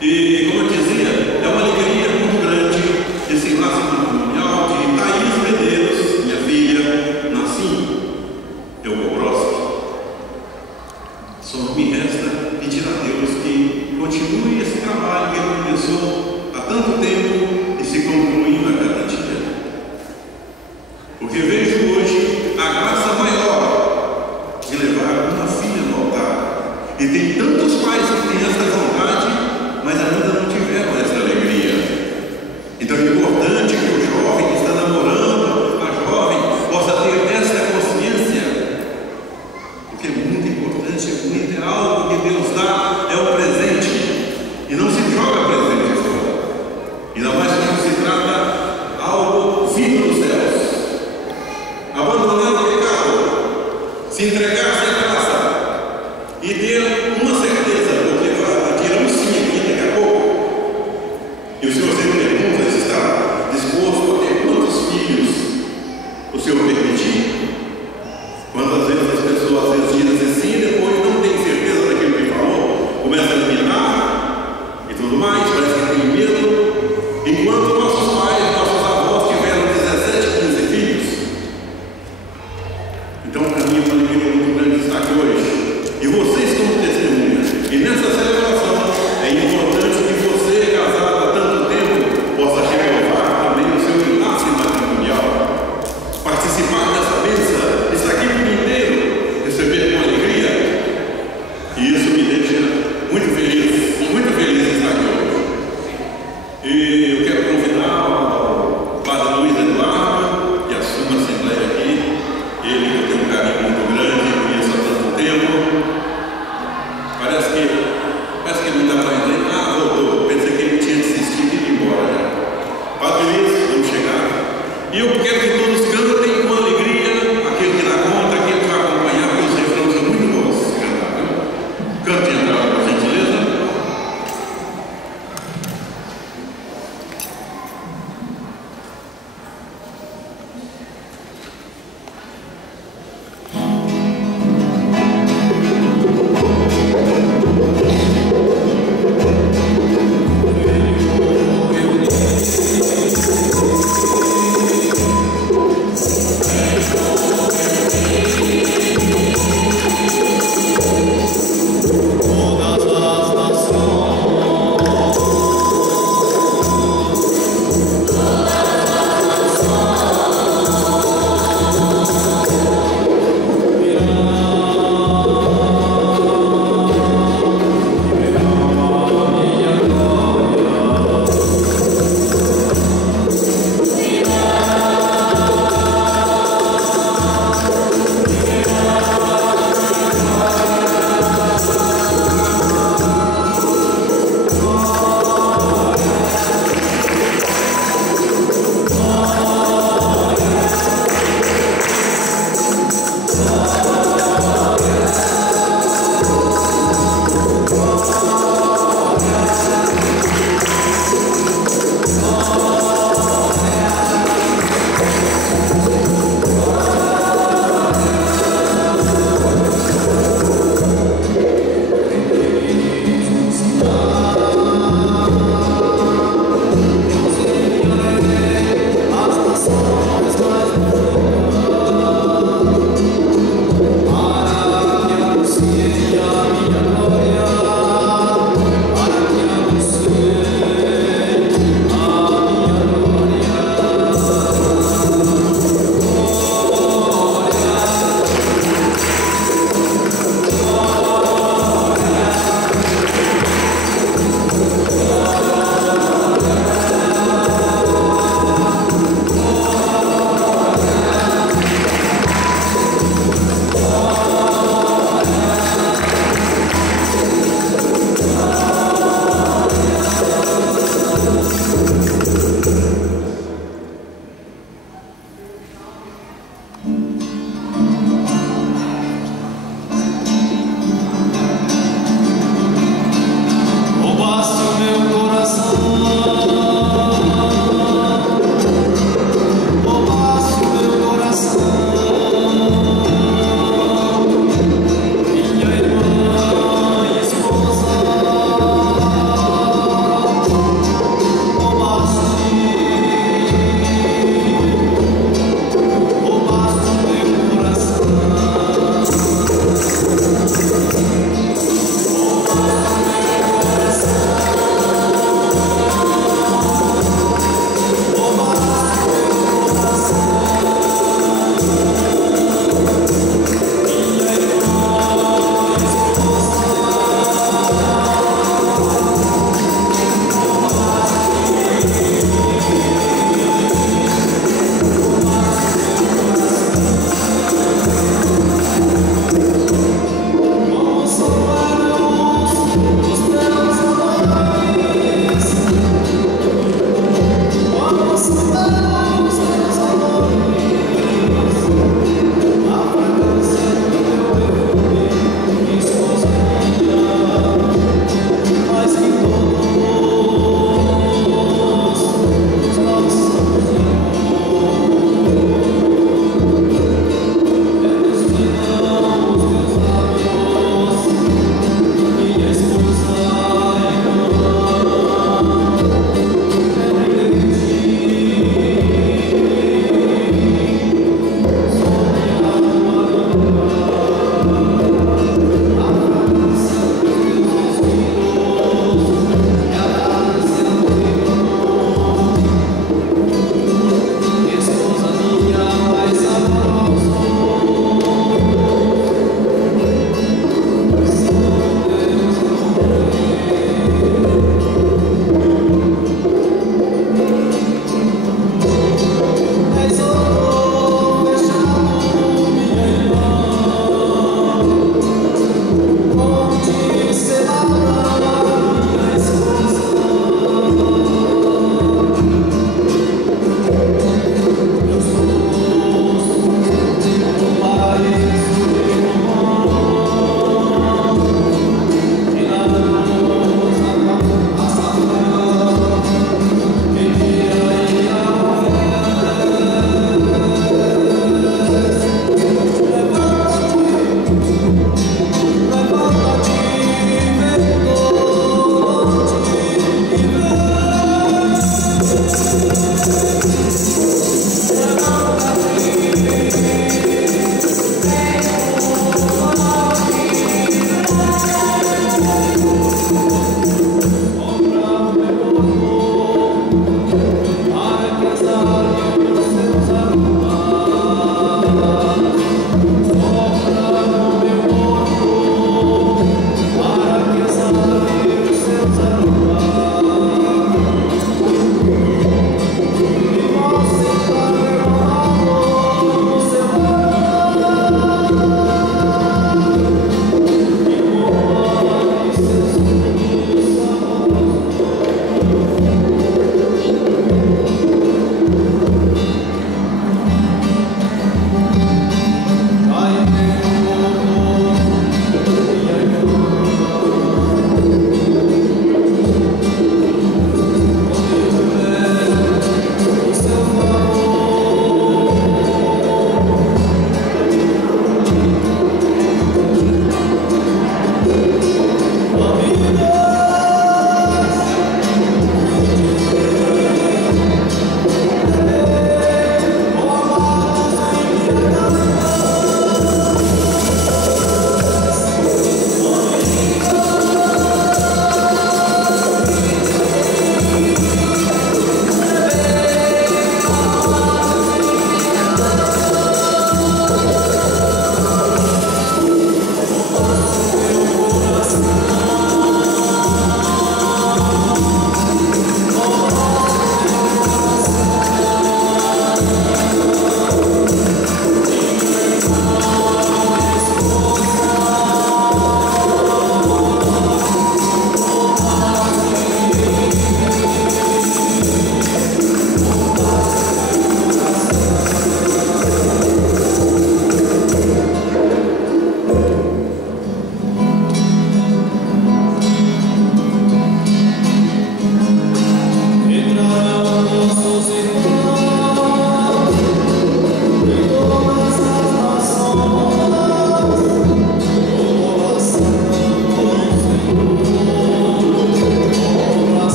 E, como eu dizia, é uma alegria muito grande esse laço matrimonial de Thaís Medeiros, minha filha, Nassim Elcobroski. Só me resta pedir a Deus que continue esse trabalho que ele começou há tanto tempo e se conclui a cada dia. Porque vejo hoje a graça maior de levar uma filha no altar. E tem tantos pais que têm esta vontade, mas ainda não tiveram esta alegria. Então é importante que o jovem que está namorando, a jovem, possa ter esta consciência, porque é muito importante, é algo que Deus dá, é um presente, e não se joga presente fora. Ainda mais quando se trata algo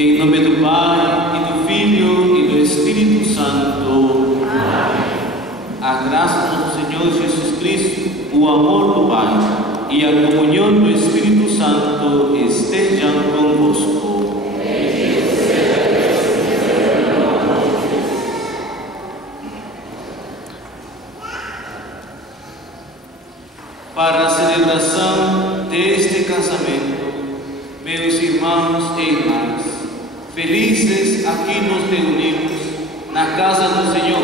Em nome do Pai, e do Filho, e do Espírito Santo. Amém. A graça do nosso Senhor Jesus Cristo, o amor do Pai e a comunhão do Espírito Santo estejam convosco. Para a celebração deste casamento, meus irmãos e irmãs, felizes aqui nos reunimos na casa do Senhor,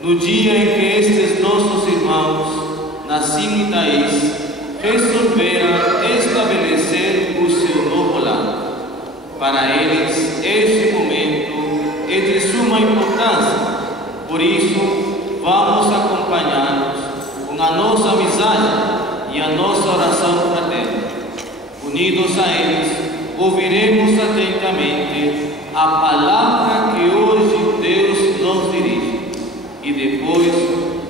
no dia em que estes nossos irmãos, Nassim e Thaís, resolveram estabelecer o seu novo lar. Para eles, este momento é de suma importância, por isso, vamos acompanhar-nos com a nossa amizade e a nossa oração fraterna. Unidos a eles, ouviremos atentamente a palavra que hoje Deus nos dirige e depois,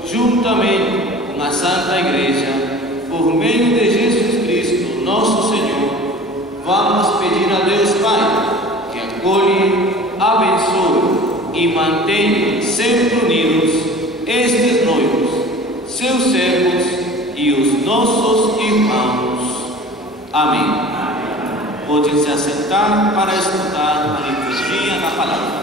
juntamente com a Santa Igreja, por meio de Jesus Cristo, nosso Senhor, vamos pedir a Deus Pai que acolhe, abençoe e mantenha sempre unidos estes noivos, seus servos e os nossos irmãos. Amém. Podem se assentar para escutar a liturgia da palavra.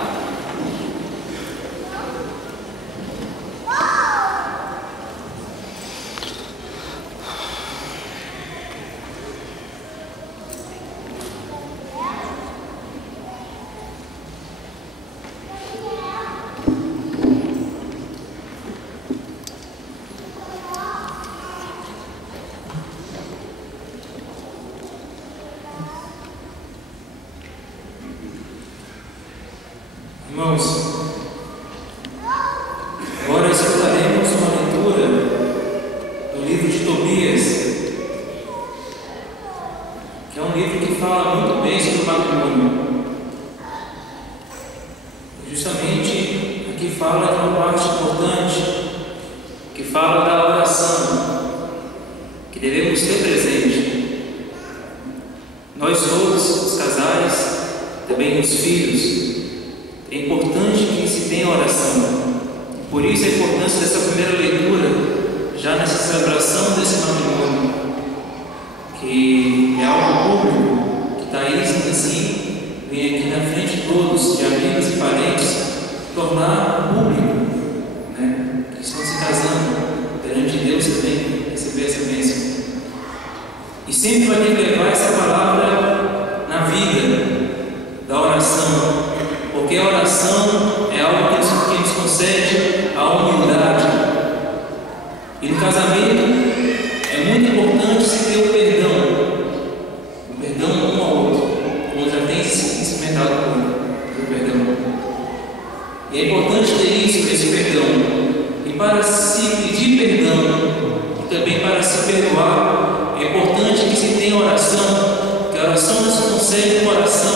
Irmãos, agora escutaremos uma leitura do livro que fala muito bem sobre o matrimônio. Justamente aqui fala de uma parte importante, que fala da oração, que devemos ter presente. Nós todos, os casais, também os filhos, é importante que se tenha oração. Por isso a importância dessa primeira leitura, já nessa celebração desse matrimônio, que é algo público, que Thaís, assim, vem aqui na frente de todos, de amigos e parentes, tornar público, né? Que estão se casando perante Deus também, receber essa bênção. E sempre vai ter que levar essa palavra na vida da oração, porque a oração é algo que nos concede a humildade. E no casamento é muito importante se ter o perdão um ao outro, como já tem se experimentado com o perdão. E é importante ter isso, esse perdão. E para se pedir perdão e também para se perdoar, é importante que se tenha oração, que a oração nos concede um coração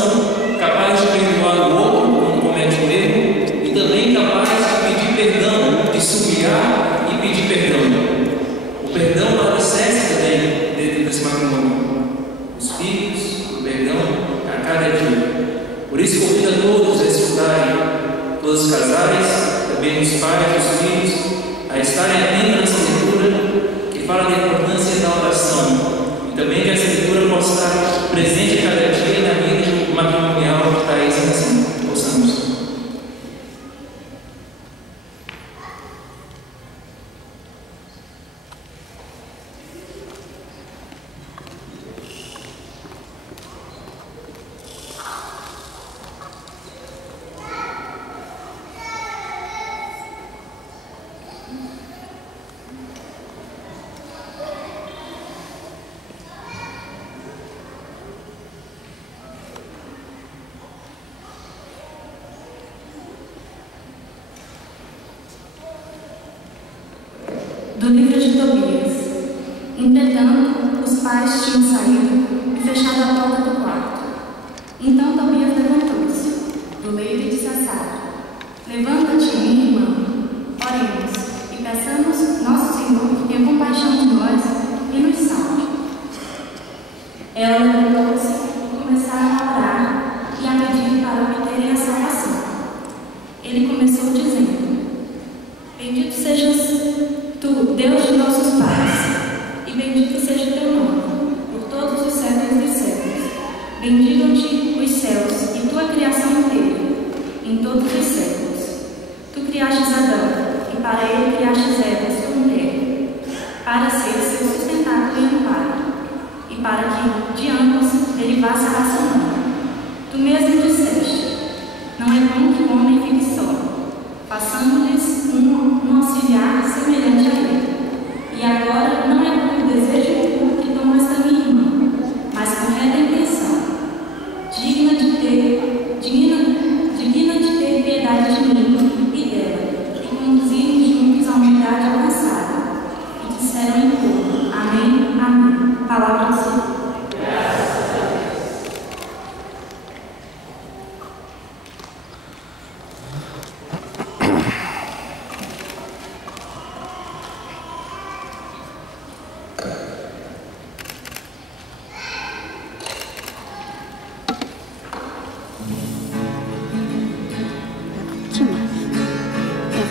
capaz de perdoar o outro quando comete um erro e também capaz de pedir perdão, de suplicar e pedir perdão. O perdão é o alicerce também dentro desse matrimônio. Os filhos, o perdão a cada dia. Por isso convido a todos a escutarem, todos os casais, também os pais, os filhos, a estarem atentos nessa leitura que fala da importância da oração. E também que essa leitura possa estar presente a cada dia na vida matrimonial que Thaís assim possamos. Do livro de Tobias. Entretanto, os pais tinham saído e fechado a porta do quarto. Então Tobias levantou-se do leito e disse a Sara: Levanta-te, minha irmã, oremos, e peçamos nosso Senhor que tenha compaixão de nós e nos salve. Ela levantou-se e começaram a orar e a pedir para obterem a salvação. Ele começou dizendo: Bendito sejas Tu, Deus de nossos pais, e bendito seja teu nome, por todos os séculos dos séculos. Bendigam-te os céus e tua criação inteira, em todos os séculos. Tu criastes Adão, e para ele criastes Eva, sua mulher, para ser seu sustentáculo e amparo, e para que de ambos derivasse a raça humana. Tu mesmo disseste: Não é bom que o homem fique só, façamos-lhes um auxiliar semelhante a ele. E agora não é por desejo impuro que tomo esta minha irmã, mas com reta intenção, digna de ter piedade de mim e dela, e conduzimos juntos à unidade alcançada. E disseram em coro: Amém, amém. Palavra do Senhor.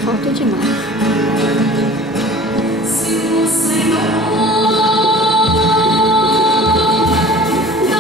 Falta demais. Se o Senhor não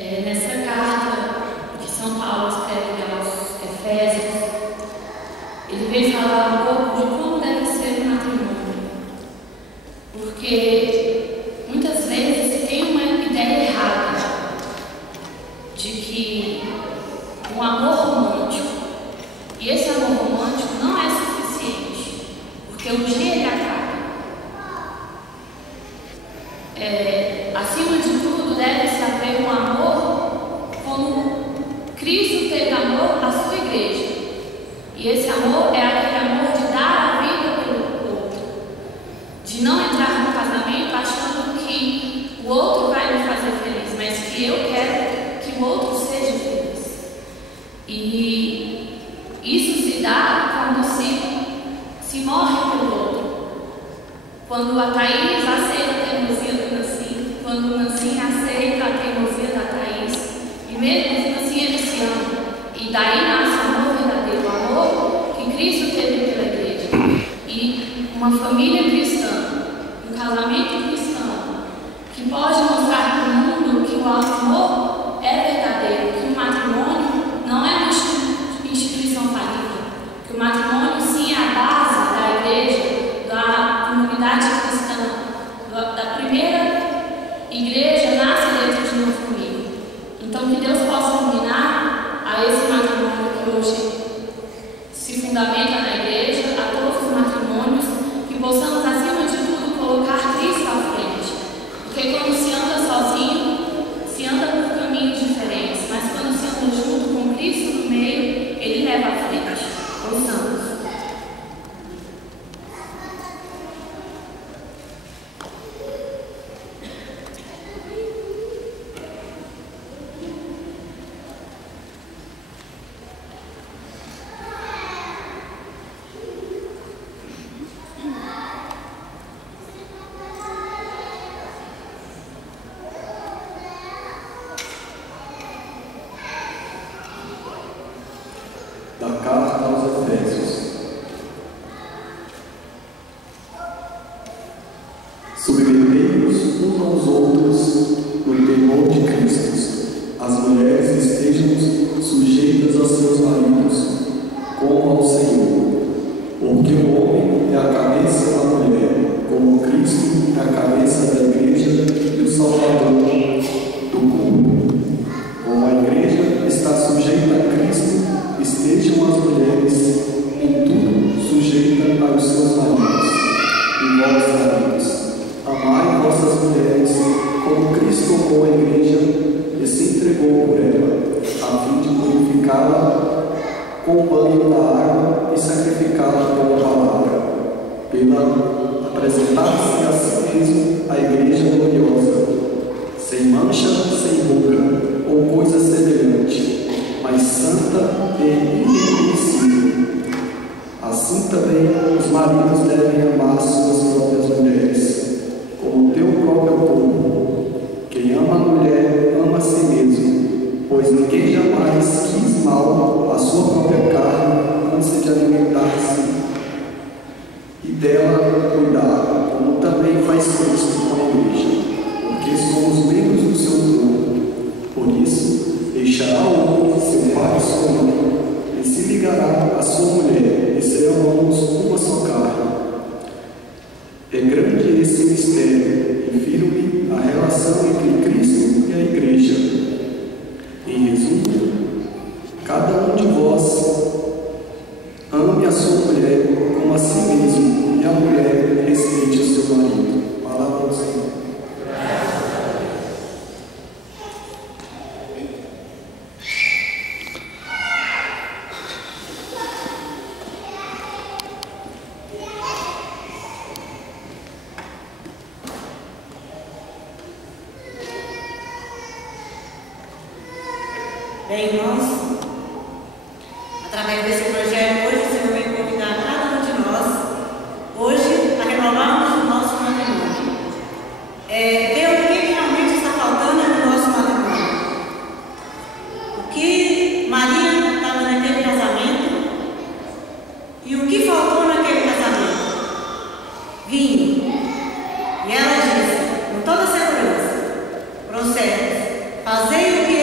Nessa carta que São Paulo escreve aos Efésios, ele veio falar um pouco de como deve ser o matrimônio. Porque muitas vezes tem uma ideia errada de que um amor romântico, e esse amor romântico não é suficiente, porque um dia ele acaba. Acima de tudo, deve-se haver um amor como Cristo teve amor à sua igreja. E esse amor é aquele amor de dar a vida pelo outro, de não entrar no casamento achando que o outro vai me fazer feliz, mas que eu quero que o outro seja feliz. E isso se dá quando se morre pelo outro. Quando a Thaís aceita a teimosia do Nancy, quando o Nancy aceita a teimosia da Thaís, e mesmo assim eles se amam. E daí nasce o amor verdadeiro, o amor que Cristo teve pela igreja. E uma família cristã, um casamento cristão, que pode mostrar para o mundo que o amor é verdadeiro, que o matrimônio não é uma instituição falida, que o matrimônio sim é a base da igreja, da comunidade cristã, da primeira igreja nasce dentro de uma família. Então que Deus possa iluminar a esse matrimônio que hoje se fundamenta na igreja, a todos os matrimônios, que possamos acima de tudo colocar Cristo à frente. Porque quando se anda sozinho, se anda por caminhos diferentes, mas quando se anda junto com Cristo no meio, Ele leva à frente. Ouçamos. Da carta aos Efésios. Submetei-vos uns aos outros no temor de Cristo. As mulheres estejam sujeitas a seus maridos, como ao Senhor. Porque o homem é a cabeça da mulher, como Cristo é a cabeça da igreja e o Salvador do corpo. Como a igreja está sujeita a Cristo, estejam as mulheres em tudo sujeitas aos seus maridos. E vós, maridos, amai vossas mulheres, como Cristo amou a igreja e se entregou por ela, a fim de purificá-la com o banho da água e sacrificá-la pela palavra, pela apresentar-se a si mesmo a igreja gloriosa, sem mancha, sem ruga ou coisa semelhante, mas santa e irrepreensível. Assim também os maridos devem amar suas próprias mulheres, como teu próprio corpo. Quem ama a mulher, ama a si mesmo, pois ninguém jamais quis mal à sua própria carne antes de alimentar-se e dela cuidar, como também faz Cristo com a igreja, porque somos membros do seu corpo. Por isso, deixará o homem seu pai e sua mãe, e se ligará à sua mulher, e serão ambos uma só carne. É grande esse mistério, e firme a relação entre Cristo e a igreja. Em resumo, cada um de vós ame a sua mulher como a si mesmo, e a mulher respeite o seu marido. Palavra do Senhor. Bem, irmãos, através desse projeto, hoje o Senhor vem convidar cada um de nós, hoje, a renovarmos o nosso matrimônio. Ver o que realmente está faltando no nosso matrimônio. O que Maria estava naquele casamento e o que faltou naquele casamento? Vinho. E ela disse, com toda segurança, prossegue, fazei o que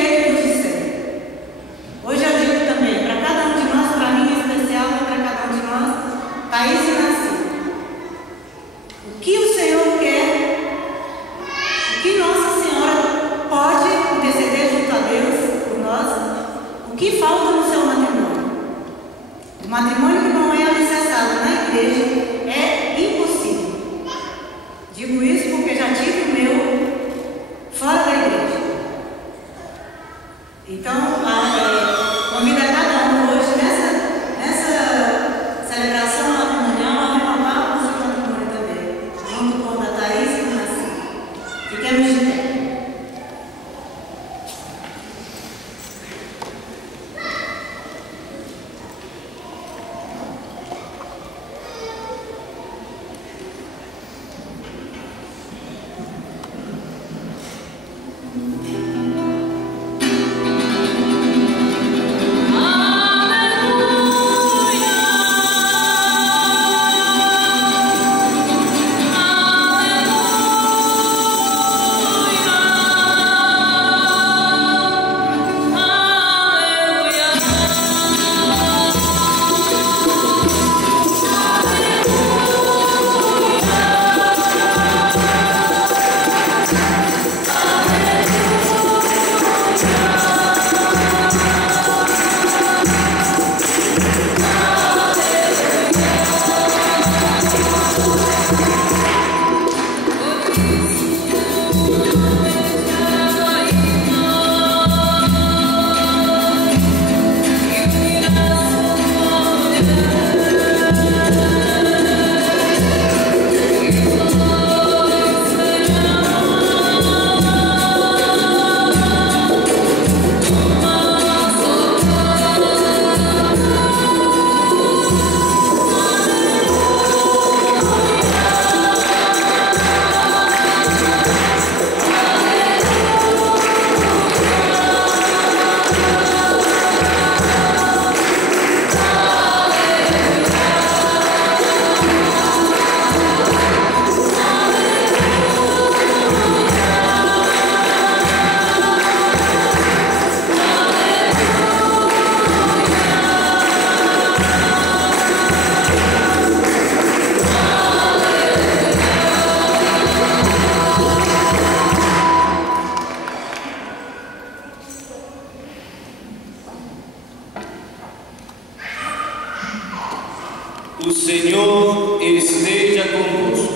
Senhor esteja convosco.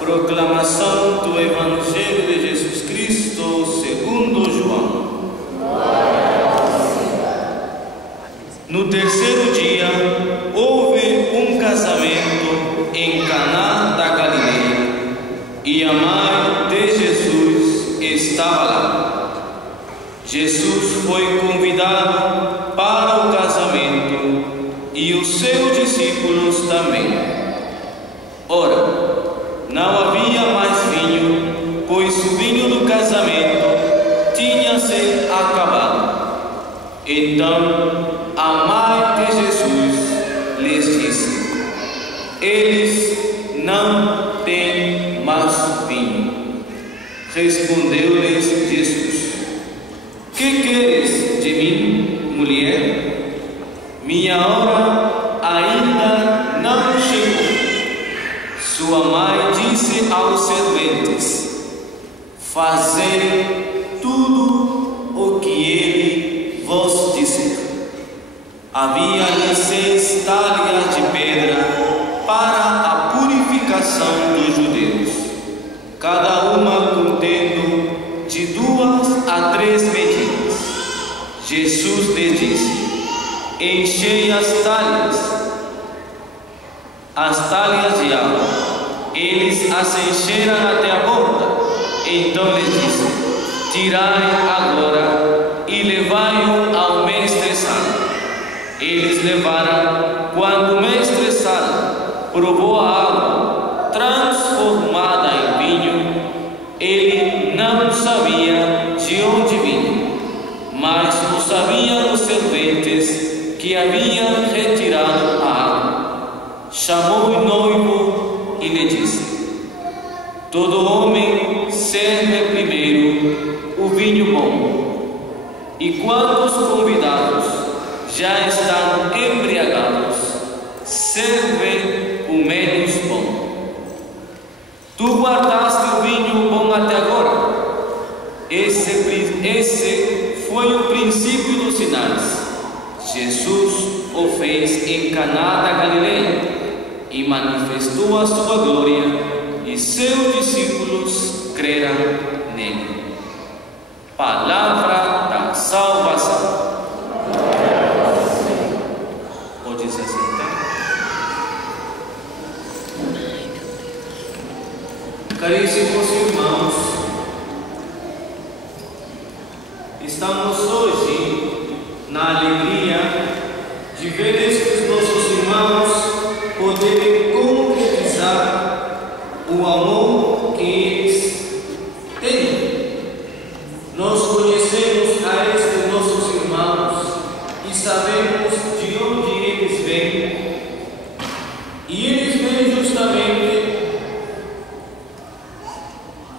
Proclamação do Evangelho de Jesus Cristo segundo João. No terceiro dia, houve um casamento em Caná da Galileia, e a mãe de Jesus estava lá. Jesus foi convidado para o casamento e os seus discípulos também. Ora, não havia mais vinho, pois o vinho do casamento tinha se acabado. Então a mãe de Jesus lhes disse: eles não têm mais vinho. Respondeu-lhes Jesus: que queres de mim, mulher? Minha hora ainda não chegou. Sua mãe disse aos serventes: fazei tudo o que ele vos disser. Havia 6 talhas de pedra para a purificação dos judeus, cada uma contendo de 2 a 3 medidas. Jesus lhes disse: enchei as talhas de água. Eles as encheram até a borda. Então lhes disse: tirai agora e levai-o ao mestre-sala. Eles levaram. Quando o mestre-sala provou a água transformada em vinho, ele não sabia de onde vinha, mas o sabiam os serventes que haviam retirado a água. Chamou o noivo e lhe disse: todo homem serve primeiro o vinho bom, e quando os convidados já estão embriagados, serve o menos bom. Tu guardaste o vinho bom até agora. Esse foi o princípio dos sinais. Jesus o fez em Caná da Galileia e manifestou a sua glória, e seus discípulos creram nele. Palavra da salvação. Pode se assentar. Caríssimos irmãos, estamos hoje na alegria de ver estes nossos irmãos poderem concretizar o amor que eles têm. Nós conhecemos a estes nossos irmãos e sabemos de onde eles vêm, e eles vêm justamente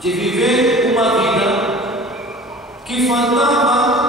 de viver uma vida que faltava